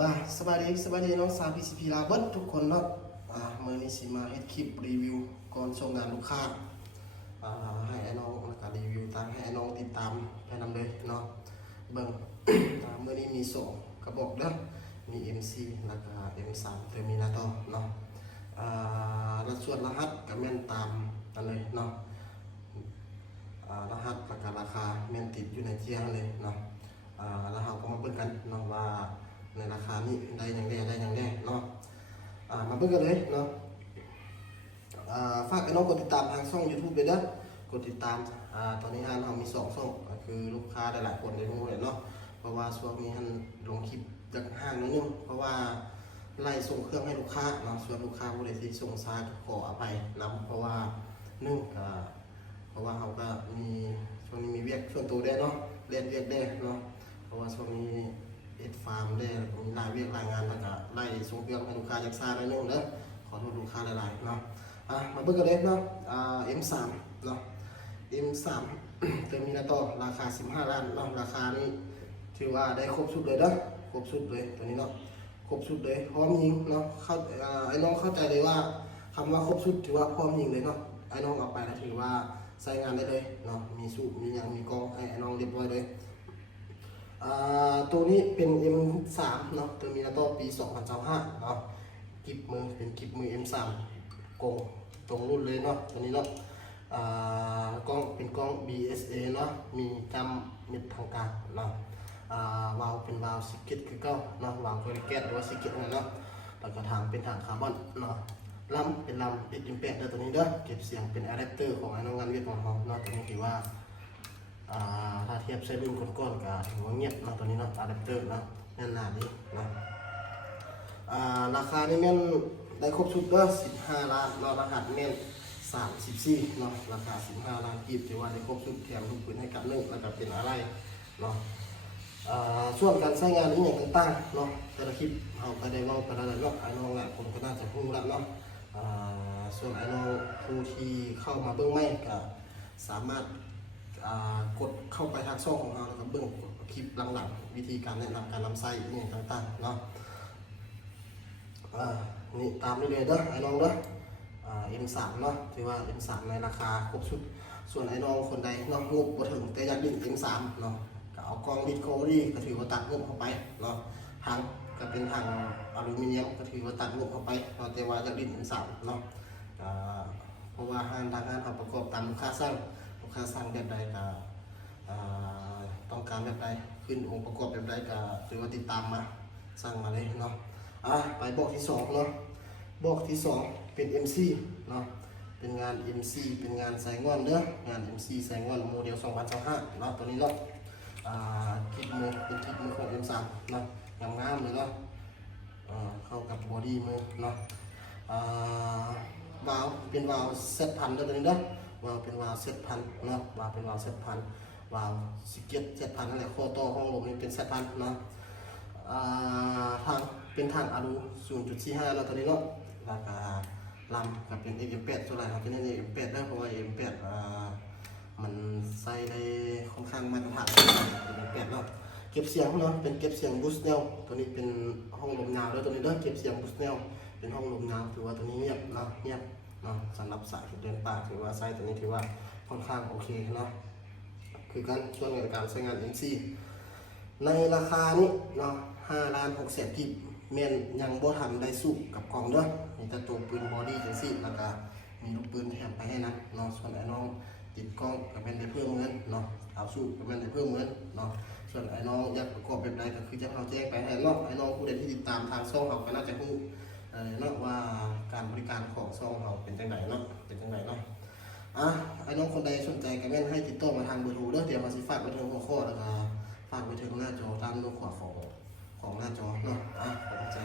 มาสบายดีน้องสาวพีซีพีลาเบิร์ทุกคนเนาะมื่อนี้สิมาเฮ็ดคลิปรีวิวก่อนส่งงานลูกค้าให้ไอ้น้องแล้วก็รีวิวตามให้ไอ้น้องติดตามไปนำเลยเนาะเบิ่ง เมื่อนี้มี2กระบอกเด้อมี MC แล้วก็ M3 เทอร์มินาโตเนาะแล้วส่วนรหัสก็แม่นตามกันเลยเนาะรหัสแล้วก็ราคาแม่นติดอยู่ในเที่ยงเลยเนาะแล้วเราก็มาเบิ่งกันเนาะว่าในราคานี้ได้อย่างแน่เนาะมาเบิ่งกันเลยเนาะฝากไอ้น้องกดติดตามทางช่อง YouTube ไปเด้อกดติดตามตอนนี้เรามี2ช่องก็คือลูกค้าหลายๆคนได้รู้เลยเนาะเพราะว่าช่วงนี้ลงคลิปจากห้างนิดนึงเพราะว่าไล่ส่งเครื่องให้ลูกค้าเนาะส่วนลูกค้าผู้ใดที่ส่งช้าขออภัยนำเพราะว่าเพราะว่าเขาก็มีช่วงนี้มีเวียกส่วนตัวได้เนาะเรียนเวียกได้เนาะเพราะว่าช่วงนี้ฟาร์มได้มีรายเวียกรายงานแล้วก็ไล่ส่งเครื่องให้ลูกค้าจากซาหน่อยนึงเด้อขอโทษลูกค้าหลายๆเนาะมาเบิ่งกันเลยเนาะM3 เนาะ M3 เทอร์มินาโตราคา15 ล้านเนาะราคานี้ถือว่าได้ครบสุดเลยเด้อครบสุดเลยตัวนี้เนาะครบสุดเลยพร้อมยิงเนาะไอ้น้องเข้าใจเลยว่าคำว่าครบสุดถือว่าพร้อมยิงเลยเนาะไอ้น้องเอาไปแล้วถือว่าใช้งานได้เลยเนาะมีสูบมีอย่างมีกองให้ไอ้น้องเรียบร้อยเลยตัวนี้เป็น M3 เนาะเทอร์มินาโตปี2025เนาะกิบมือเป็นกิบมือ M3 กงตรงรุ่นเลยเนาะตัวนี้เนาะกล้องเป็นกล้อง BSA เนาะมีจำเม็ดทางการเนาะวาล์วเป็นวาล์วซิกเก็ตคือเก้าเนาะวาล์วโคลิเกตหรือว่าซิกเก็ตเนาะแล้วก็ทางเป็นทางคาร์บอนเนาะลำเป็นลำ8.8เด้อตัวนี้เด้อเก็บเสียงเป็นอะแดปเตอร์ของไอ้น้องงานเวียดของเราเนาะตัวนี้ถือว่าถ้าเทียบใช้รุ่นก้อนๆกับถือว่าเงียบเนาะตัวนี้เนาะอะแดปเตอร์เนาะแน่นหนาดีเนาะราคานี่แม่นได้ครบชุดก็15 ล้านเนาะรหัสแม่น34เนาะราคา15 ล้านกีบถือว่าได้ครบชุดแถมลูกปืนให้กับ1แล้วก็เป็นอะไรเนาะส่วนการใช้งานนี้อย่างต่างๆเนาะแต่ละคลิปเราก็ได้เล่าไปแล้วเนาะไอ้น้องหลายคนก็น่าจะรู้แล้วเนาะส่วนไอ้น้องผู้ที่เข้ามาเบื้องไม่ก็สามารถกดเข้าไปทางช่องของเราแล้วก็เบื้องคลิปหลังๆวิธีการแนะนำการนำไส้อย่างต่างๆเนาะนี่ตามนี้เลยเด้อไอ้น้องเด้อM3 เนาะถือว่า M3 ในราคาครบชุดส่วนไอ้น้องคนใดน้องงบบ่ถึงแต่อยากดิ้น M3 เนาะก็เอากล้องดิสคัฟเวอรี่ก็ถือว่าตัดงบเข้าไปเนาะทางก็เป็นทางอลูมิเนียมก็ถือว่าตัดงบเข้าไปเนาะแต่ว่าอยากดิ้น M3 เนาะเพราะว่าทางงานเขาประกอบตามลูกค้าสั่งแบบใดก็ต้องการแบบใดขึ้นองค์ประกอบแบบใดก็ถือว่าติดตามมาสั่งมาเลยเนาะไปบอกที่2เนาะบอกที่2เป็น MC เนาะเป็นงาน MC เป็นงานสายงอนเด้องาน MC สายงอนโมเดล2025เนาะตัวนี้เนาะคิดมือเป็นคิดมือของ M3 เนาะงามๆเลยเนาะเข้ากับบอดี้มือเนาะวาล์วเป็นวาล์วเซตพันตัวนี้เด้อวาล์วเป็นวาล์วเซตพันเนาะวาล์วเป็นวาล์วเซตพันวาล์วซิกเก็ตเซตพันนั่นแหละข้อต่อห้องลมนี่เป็นเซตพันเนาะทางเป็นทางอลู 0.45 แล้วตอนนี้เนาะราคาลำกับเป็น M8 ส่วนใหญ่ครับเป็น M8 ได้เพราะว่า M8 มันใส่ได้ค่อนข้างมาตรฐาน M8 เนาะเก็บเสียงเนาะเป็นเก็บเสียงบูสต์แนวตัวนี้เป็นห้องลมยาวแล้วตัวนี้เด้อเก็บเสียงบูสต์แนวเป็นห้องลมยาวถือว่าตัวนี้เงียบเนาะเงียบเนาะสำหรับสายเดินป่าถือว่าไซส์ตัวนี้ถือว่าค่อนข้างโอเคเนาะคือการช่วงในการใช้งาน MC ในราคานี้เนาะ5,600,000กิบเมนยังบ่ทันได้สู้กับกล่องเด้อมีแต่ตัวปืนบอดี้จังซี่แล้วก็มีลูกปืนแถมไปให้นะเนาะส่วนไอ้น้องติดกล้องก็เป็นได้เพิ่มเงินเนาะเอาสู้ก็เป็นได้เพิ่มเงินเนาะส่วนไอ้น้องอยากประกอบแบบใดก็คือจะเอาแจ้งไปให้เนาะไอ้น้องผู้ใดที่ติดตามทางช่องเราก็น่าจะรู้เนาะว่าการบริการของช่องเราเป็นจังไดเนาะไอ้น้องคนใดสนใจก็แม่นให้ติดต่อมาทางเบอร์โทรเด้อเดี๋ยวมาสิฝากไว้ถึงหัวข้อแล้วก็ฝากไว้ถึงหน้าจอตามรูปขวาของหน้าจอเนาะขอบคุณใจ